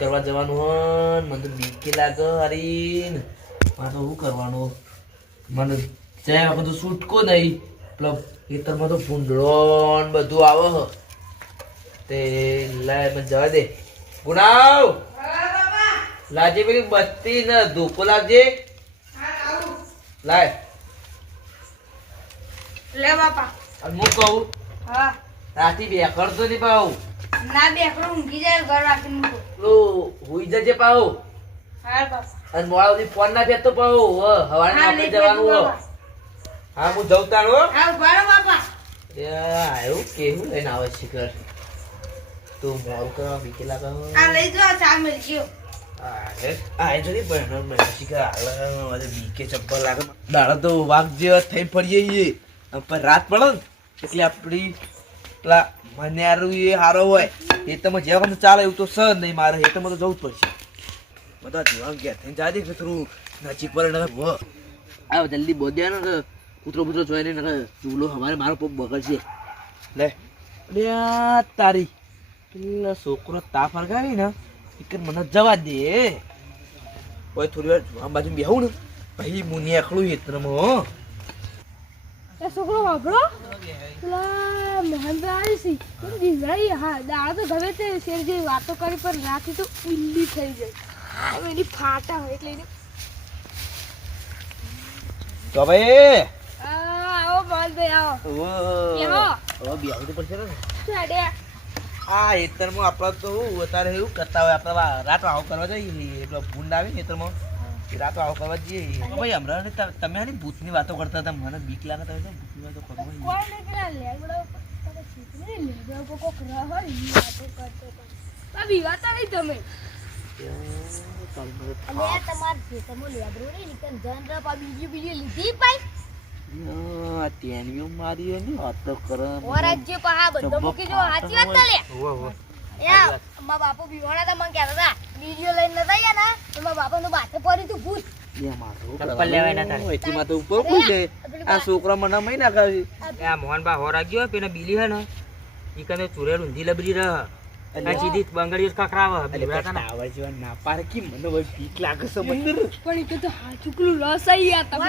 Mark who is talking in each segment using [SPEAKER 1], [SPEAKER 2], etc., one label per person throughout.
[SPEAKER 1] કરવા જવાનું હોય મને તો બીકે લાગે હરીન. મારે તો શું કરવાનું? મને ત્યાં બધું છૂટકો નહીં. પેલો ખેતરમાં તો ભૂંડળો બધું આવે તે લાય મને જવા દે. ગુણાવ લાજે પેલી બત્તી ને ધૂપો લાગજે. લાય.
[SPEAKER 2] લે બાપા.
[SPEAKER 1] હું કહું
[SPEAKER 2] હા.
[SPEAKER 1] રાતી બે કરતો નહીં પાઉ.
[SPEAKER 2] ના બેકડો ઊંઘી જાય ઘર રાખી મૂકો.
[SPEAKER 1] પેલું હુઈ જજે પાઓ
[SPEAKER 2] હા બસ.
[SPEAKER 1] અને મોડા સુધી ફોન ના ફેરતો પાઓ હ હવારે આપણે જવાનું હો. હા હું જઉં તાણ હા.
[SPEAKER 2] ઊભા બાપા.
[SPEAKER 1] એ આયું કેવું લઈને આવે છે ઘર? તું મોડું કરવા બીકે લાગે
[SPEAKER 2] આ લઈ જાઓ ચા મળી ગયો.
[SPEAKER 1] તો વાઘ જેવા થઈ પડીએ અને રાત પડે એટલે આપણી પેલા મન્યારું એ હારો હોય એ તમે જે વખત ચાલે એવું તો સર નહીં મારે એ તો મને જવું જ પડશે. બધા જોવા ગયા થઈને જાય કે થોડું નજીક પડે ને વ આવ જલ્દી બોધ્યા ને કે કૂતરો બૂતરો જોઈને ને કે ચૂલો અમારે મારો પોપ બગડશે. લે બે આ તારી. પેલા છોકરો તા ફરગાવી ને એક મને જવા દે. કોઈ થોડી વાર આમ બાજુ બેહું ને પછી મુનિયા એકલું હેતરમાં હો.
[SPEAKER 3] એ છોકરો વાપરો પેલા મોહનભાઈ આવી છે દિવાળી હા દાડો તો ગમે તે શેર જેવી વાતો કરી પણ રાતે તો ઉલ્લી થઈ જાય એની ફાટા હોય એટલે
[SPEAKER 1] તો ભાઈ
[SPEAKER 3] આવો મોહનભાઈ આવો બેહો.
[SPEAKER 1] ઓ બેહું તો પડશે ને? આ હેતરમાં આપણે તો અત્યારે એવું કરતા હોય આપણે રાત આવો કરવા જઈએ એટલે ભૂંડ આવે હેતરમાં રાત આવો કરવા જઈએ. ભાઈ હમણાં તમે આની ભૂતની વાતો કરતા હતા મને બીક લાગે તમે તો ભૂતની વાતો કરો ભાઈ.
[SPEAKER 3] કોઈ નહીં પેલા લેબડા તમે છોકરીને લેબડા કોક રહો વાતો કરતો હતો. આ નહીં તમે
[SPEAKER 1] મારી વાત તો કરે
[SPEAKER 3] પહા બધો મૂકી જો સાચી વાત લે મારા બાપુ બીવાણા હતા મને કહેતા હતા વીડિયો લઈને નતા ગયા ને? તો મારા બાપાનું બાથે પડી તું ભૂત.
[SPEAKER 1] એ માથું
[SPEAKER 4] ચપ્પલ લેવાય ના તારે.
[SPEAKER 1] એથી માથે ઉપર કોઈ છે? આ છોકરા મને મહી નાખાવી
[SPEAKER 4] એ આ મોહનબા હો રાખ્યો પેલા બીલી હે ને ઈ કને ચુરેલ ઊંધી લબરી રહ. સીધી બંગડીઓ ખખરાવ બીવડાતા ના.
[SPEAKER 1] ટાવર જેવા ના પારકી મને ભાઈ બીક લાગે છે મંદિર
[SPEAKER 3] પણ એ તો હાચુકલું રસ આઈ યા તમે.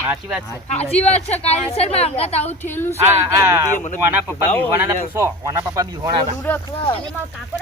[SPEAKER 4] સાચી વાત છે.
[SPEAKER 3] સાચી વાત છે કાયદેસરમાં અંગાત આવું થયેલું છે.
[SPEAKER 4] આ આ
[SPEAKER 1] મને
[SPEAKER 4] વાના પપ્પા
[SPEAKER 1] બી
[SPEAKER 4] પૂછો. વાના પપ્પા
[SPEAKER 3] અને મારો કાકો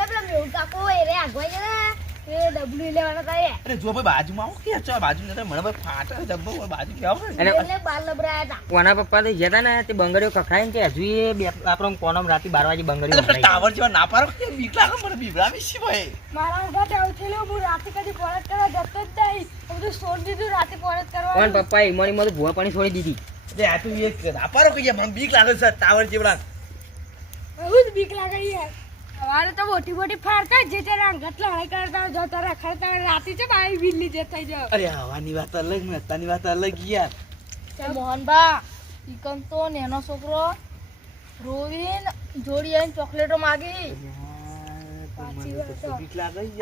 [SPEAKER 3] કાકો એ રે ને એ ડબલું લેવાના હતા
[SPEAKER 1] અરે જો ભાઈ બાજુમાં આવો કે ચો બાજુ નતા મને ભાઈ ફાટે જબ્બો બાજુ કે આવો
[SPEAKER 3] એટલે બાલ લબરાયા હતા
[SPEAKER 4] વાના પપ્પા તો જતા ને તે બંગડીઓ ખખડાય ને તે હજુ એ બે આપણો કોનમ રાતે બાર વાગે બંગડીઓ
[SPEAKER 1] અરે ટાવર જેવા ના પારો કે બીક લાગે મને બીવડાવી છે ભાઈ?
[SPEAKER 3] મારા અંગાત આવું થયેલું હું રાતે કદી પરત કરવા જતો જ નહીં. હું બધું છોડી દીધું રાતે પરત કરવા
[SPEAKER 4] કોણ પપ્પા ઈમોની માં ભૂવા પાણી છોડી દીધી.
[SPEAKER 1] આ તું એક ના પારો કે મને બીક લાગે છે ટાવર જેવડા
[SPEAKER 3] બહુ જ બીક લાગે યાર. અમારે તો મોટી મોટી ફાડતા જે જે અંગત લડાઈ કરતા જતા રખડતા ખરતા રાતે છે ભાઈ બિલ્લી જતા જાવ
[SPEAKER 1] અરે હવાની વાત અલગ ને અત્યારની વાત અલગ યાર.
[SPEAKER 3] મોહનબા ઈકન તો નેનો છોકરો રોવિન જોડી આવીને ચોકલેટો માગી.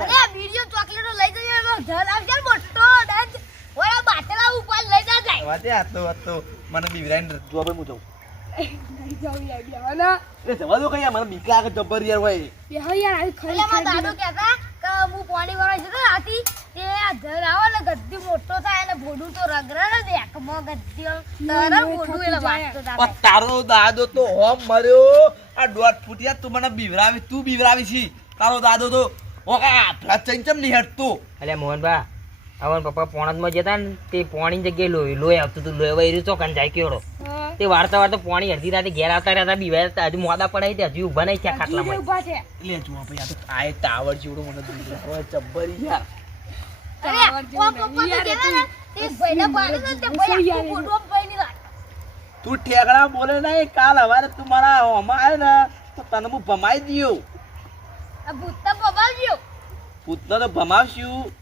[SPEAKER 3] અરે
[SPEAKER 1] યાર
[SPEAKER 3] ચોકલેટો લઈ જજો આવશે ને મોટો ઓલા બાટલા ઉપર લઈ જજાય
[SPEAKER 1] વાતે આ તો આ તો. મને બીવરાઈને જો ભાઈ હું જાઉં.
[SPEAKER 3] લઈ જાવ યાર બેવાના
[SPEAKER 1] એ જવા દો કઈ મને બીક લાગે જબ્બર યાર ભાઈ
[SPEAKER 3] બેહો યાર આવી ખરી ખરી દાદો કહેતા કે હું પાણી વાળા જતો આતી એ આ ધર આવે ને ગદ્દી મોટો થાય અને ભોડું તો રગરે ને દેખમાં ગદ્દી તરત ભોડું એટલે વાગતો
[SPEAKER 1] પણ તારો દાદો તો હોમ મર્યો. આ દોઢ ફૂટિયા તું મને બીવરાવી તું બીવરાવી છી તારો દાદો તો ઓકા આપણા ચંચમ નહીં હટતું
[SPEAKER 4] અલ્યા મોહનબા આવન પપ્પા પોણતમાં જતા ને તે પોણી જગ્યાએ લોહી લોહી આવતું હતું લોહી વહી ચોકન જાય કેવડો તે વાર્તા વાર્તા પોણી અડધી રાતે ઘેર આવતા રહેતા બીવાય હતા હજુ મોડા પડાય તે હજુ ઊભા નહીં થયા ખાટલામાં.
[SPEAKER 3] ઊભા છે.
[SPEAKER 1] એટલે જો ભાઈ આ તો આય ટાવર જેવડો મને બીવરાવો જબ્બર યાર.
[SPEAKER 3] અરે પપ્પા તો
[SPEAKER 1] ઠેકડા બોલે ને કાલ હવારે તું મારા હોમાં આવે ને તો તને હું ભમાઈ દઉં
[SPEAKER 3] આ ભૂત તો બબાવ્યો
[SPEAKER 1] પૂતનો તો ભમાવશું. આ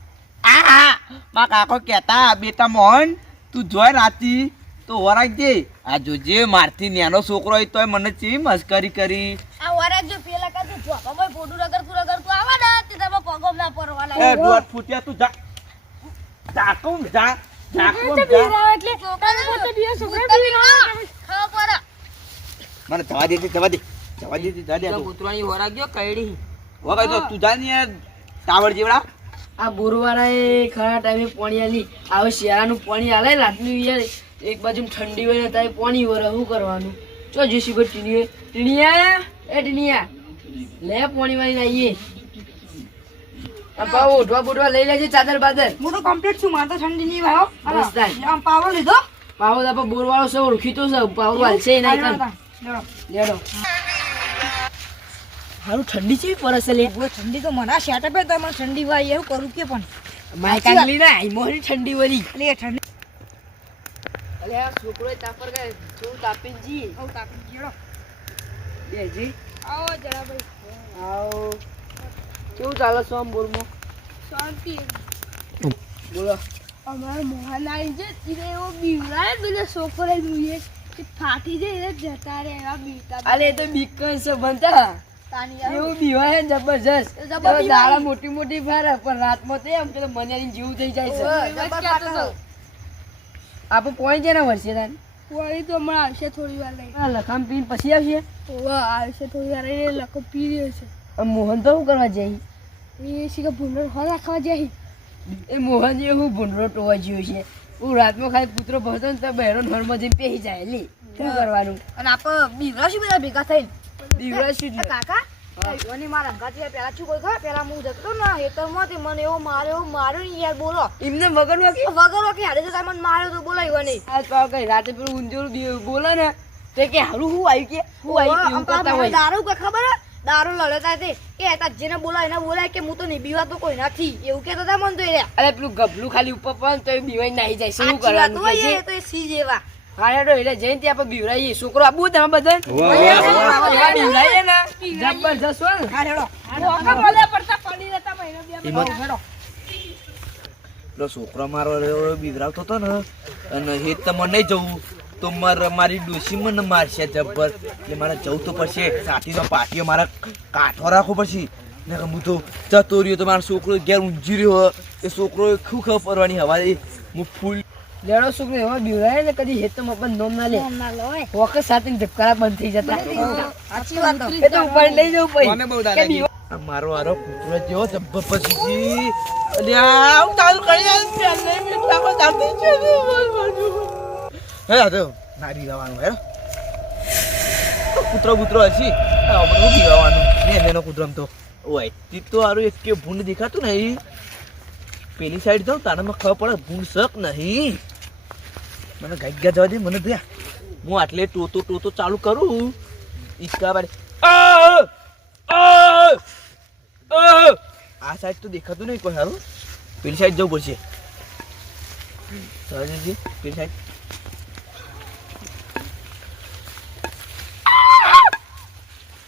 [SPEAKER 1] માં કાકો કહેતા બેટા મોહન તું જોય રાતી તો વરાગ દે. આ જોજે મારથી નાનો છોકરો હોય તોય મને ચી મસ્કરી કરી?
[SPEAKER 3] આ વરાગ જો પેલા કાતે રગર તું રગર તું આવા ને તે તમે પગો ના પરવા
[SPEAKER 1] એ દોટ ફૂટ્યા તું જા. જાકો જા જાકો જા.
[SPEAKER 3] એટલે છોકરાને પોતે દિયો છોકરા બીજો ખબર
[SPEAKER 1] મને જવા દે જવા દે જવા દે જવા દે
[SPEAKER 4] કૂતરાની વરાગ ગયો કઈડી
[SPEAKER 1] વગાઈ તો તું જાની ને ટાવર જેવડા.
[SPEAKER 5] આ બોરવાળાએ ખરા ટાઈમે પાણી આલી. આવે શિયાળાનું પાણી આલે રાતનું યાર એક બાજુ ઠંડી હોય ને તારે પાણી વરે શું કરવાનું? ચો જોશી ભાઈ ટીણીએ. ટીણીયા એ ટીણીયા લે પાણી વાળી આવીએ આ પાવો ઓઢવા બોઢવા લઈ લેજે ચાદર બાદર.
[SPEAKER 2] હું તો કમ્પ્લીટ છું મારે તો ઠંડી નહીં ભાવ પાવડો લીધો?
[SPEAKER 5] પાવો તો બોરવાળો સૌ ઓળખીતો છે પાવો હાલશે નહીં
[SPEAKER 2] લેડો.
[SPEAKER 5] હારું ઠંડી છે પડે છે લે.
[SPEAKER 2] ઠંડી તો મને સેટઅપ તો મને ઠંડી વાય એવું કરું કે પણ.
[SPEAKER 5] માય કાંગલી ના આઈ મોરી ઠંડી વળી.
[SPEAKER 2] એટલે ઠંડી
[SPEAKER 5] અલે આ છોકરો તાપર કે શું તાપી જી
[SPEAKER 2] આવું તાપી ગયો
[SPEAKER 5] બેજી.
[SPEAKER 3] આવો જણાભાઈ
[SPEAKER 5] આવો. કેવું ચાલે છે આમ બોલમો?
[SPEAKER 3] શાંતિ.
[SPEAKER 5] બોલો.
[SPEAKER 3] અમારે મોહન જે એને એવો બીવડાય પેલો છોકરો જોઈએ કે ફાટી જાય એટલે જતા રહે એવા બીવતા
[SPEAKER 5] અરે એ તો બીકન છે બનતા. એવું બીવાય ને જબરજસ્ત. દાડા મોટી મોટી ફેરે પણ રાતમાં તો આમ કે મને જીવ થઈ જાય છે. આપણે પોઈન્ટ છે ને વર્ષે તાન?
[SPEAKER 3] વળી તો હમણાં આવશે થોડી વાર લઈ
[SPEAKER 5] લખામ પીને પછી આવશે?
[SPEAKER 3] ઓવા આવશે થોડી વાર એ લખો પી રહ્યો છે.
[SPEAKER 5] મોહન તો શું કરવા જાય?
[SPEAKER 3] એ શીખે ભૂંડો હો રાખવા જાય.
[SPEAKER 5] એ મોહન જે હું ભૂંડરો ટોવા જ્યો છે? હું રાતમાં ખાલી કૂતરો ભરતો ને તો બહેરો નરમાં જઈને પેહી જાય લી. શું કરવાનું?
[SPEAKER 2] અને આપણે બીવરા શું બધા ભેગા થઈને.
[SPEAKER 5] દીવડા
[SPEAKER 2] કાકા યુવાની મારા અંગાથી પેલા શું કોઈ ખબર? પેલા હું જતો ને હેતરમાંથી મને એવો માર્યો માર્યો ને યાર બોલો.
[SPEAKER 5] એમને વગરમાં કે?
[SPEAKER 2] વગર કે? હાડે જતા મને માર્યો તો બોલાય યુવાની
[SPEAKER 5] આ તો કઈ રાતે પેલું ઊંધેરું બોલે ને તે કે હારું હું આવી કે? હું આવી કે કરતા હોય.
[SPEAKER 2] દારૂ કે ખબર? દારૂ લડતા તે. હતા જેને બોલાય એને બોલાય કે હું તો નહીં બીવા તો કોઈ નથી. એવું કેતો તા મને તો એ
[SPEAKER 5] અરે પેલું ગભલું ખાલી ઉપર પણ તો એ બીવાઈ નાહી જાય શું કરવાનું
[SPEAKER 2] હોય
[SPEAKER 5] કે
[SPEAKER 2] એ તો એ સી જેવા.
[SPEAKER 5] હા હેડો એટલે જઈને ત્યાં આપણે બીવરાઈએ. છોકરો આપવું તમે બધા બીવરાઈએ ને. જબરજસ્ત હોય
[SPEAKER 2] હા હેડો.
[SPEAKER 3] મોકા બોલે પડતા પડી રહેતા મહિનો બે
[SPEAKER 1] એમાં
[SPEAKER 2] હેડો
[SPEAKER 1] પેલો છોકરો મારો રહ્યો બીવરાવતો હતો ને. અને એ તમારે નહીં જવું તો મારે મારી ડોસી મને મારશે જબ્બર એટલે મારે જવું તો પડશે. સાટીનો પાટીઓ મારે કાઠો રાખવો પડશે. ને હું તો જતો રહ્યો તો મારો છોકરો ઘેર ઊંઝી રહ્યો. એ છોકરો ખૂબ ખબર પડવાની? હવા હું ફૂલ
[SPEAKER 5] લેડો સુખ ને એમાં બીવડાય ને કદી હેત મપન નોમ ના લે. વખત સાથે ધબકારા બંધ થઈ જતા.
[SPEAKER 2] સાચી વાત.
[SPEAKER 5] એ તો ઉપર લઈ જવું પડી મને બહુ
[SPEAKER 1] દાદા મારો આરો કૂતરો જેવો જબ્બર પછી અલ્યા હું તારું કરી આલ પ્યાર લઈ મેં તાકો દાતી છે હે આ તો નારી જવાનું હે. કૂતરો કૂતરો હસી આ બધું બીવાનું ને એનો કૂતરમ તો. ઓય તી તો આરો એક કે ભૂંડ દેખાતું નહીં. પેલી સાઈડ જાઉં તારામાં ખબર પડે ભૂંડ શક નહીં. મને ગાઈડ ગયા જવા દે મને દે હું આટલે ટોતો ટોતો ચાલુ કરું ઈચકા બારે આ સાઈડ તો દેખાતું નહીં કોઈ હારું પેલી સાઈડ જવું પડશે સહજજી પેલી સાઈડ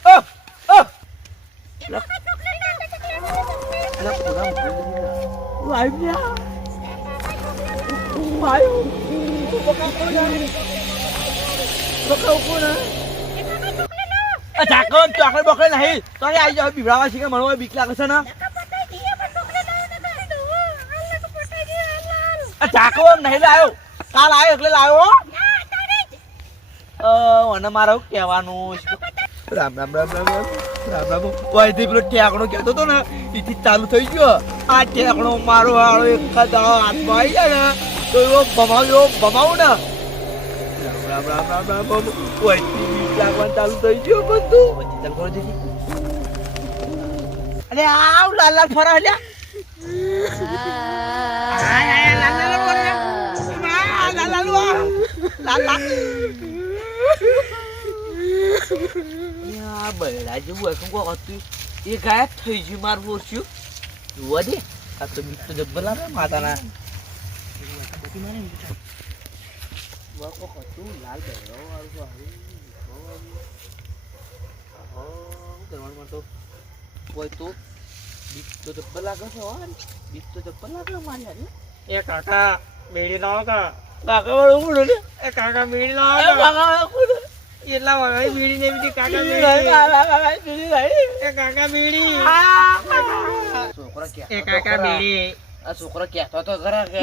[SPEAKER 1] આ! આ! લા- લા, હું આવી ગયા. હું આવ્યો. ચોકલેટ બોકલેટ નહીં. તો આવી જાવ બીવડાવા છે કે બીક લાગે છે ને? ઝાકળ નહીં લાવ્યો કાલ આવ્યો એટલે લાવ્યો મને મારે કહેવાનું? રામ રામ રામ રામ રામ રામ ઓયથી પેલો ઠેકણો કહેતો હતો ને એથી ચાલુ થઈ ગયો. આ ઠેકણો મારો હાળો એક દાડો હાથમાં આવી જાય ને. તો એવો ભમાવ એવો ભમાવું ને રામ રામ રામ રામ રામ લાગવાનું ચાલુ થઈ ગયું બધું પછી કરો જલ્દી અરે આવ લાલ લાલ ફરા હલ્યા બૈરા જેવું હતું કોક હતું એ ગાયબ થઈ ગયું મારું ઓછું. દે, આ તો મિત્ર જબ્બર માતાના વા કોક હતું લાલ બૈરો વાળું તો આવ્યું. અહો, શું કરવાનું મારે તો કોઈ તો બીક તો જબ્બર લાગે છે હો બીક જબ્બર લાગે મારી હારી
[SPEAKER 4] એ કાકા બેડી લાવો કા
[SPEAKER 1] કાકા વાળું કોણ લે
[SPEAKER 4] એ કાકા બેડી લાવો
[SPEAKER 1] કાકા વાળું
[SPEAKER 4] એટલા વગાડી બેડી ને બીજી કાકા
[SPEAKER 1] બીડી
[SPEAKER 4] એ કાકા બેડી એ કાકા. બેડી
[SPEAKER 1] આ છોકરો કહેતો તો ખરા કે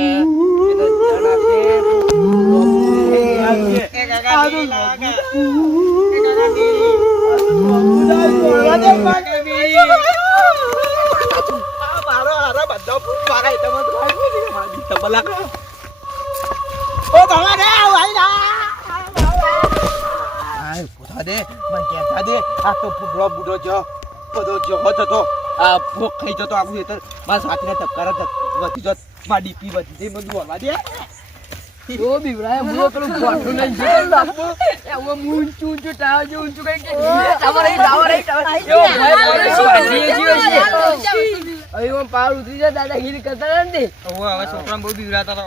[SPEAKER 1] દે મને કહેતા દે આ તો બુઢો બુઢો જો બધો જો હોત હતો આ ભૂખ ખાઈ જતો આવું તો મારા સાથીના ધબકારા વધી જત મારા ડીપી વધી જઈ બધું હવા દે.
[SPEAKER 5] ઓ બીવરાય હું પેલું ગોઠું લઈને જતો લાપો એ હું ઊંચું ઊંચું ટાવર જેવું ઊંચું કઈ કે ટાવર અહીં ટાવર ટાવર હવે હું પાર ઉતરી જાય દાદાગીરી કરતા નથી
[SPEAKER 4] હવે છોકરા બહુ બીવરાતા હતા.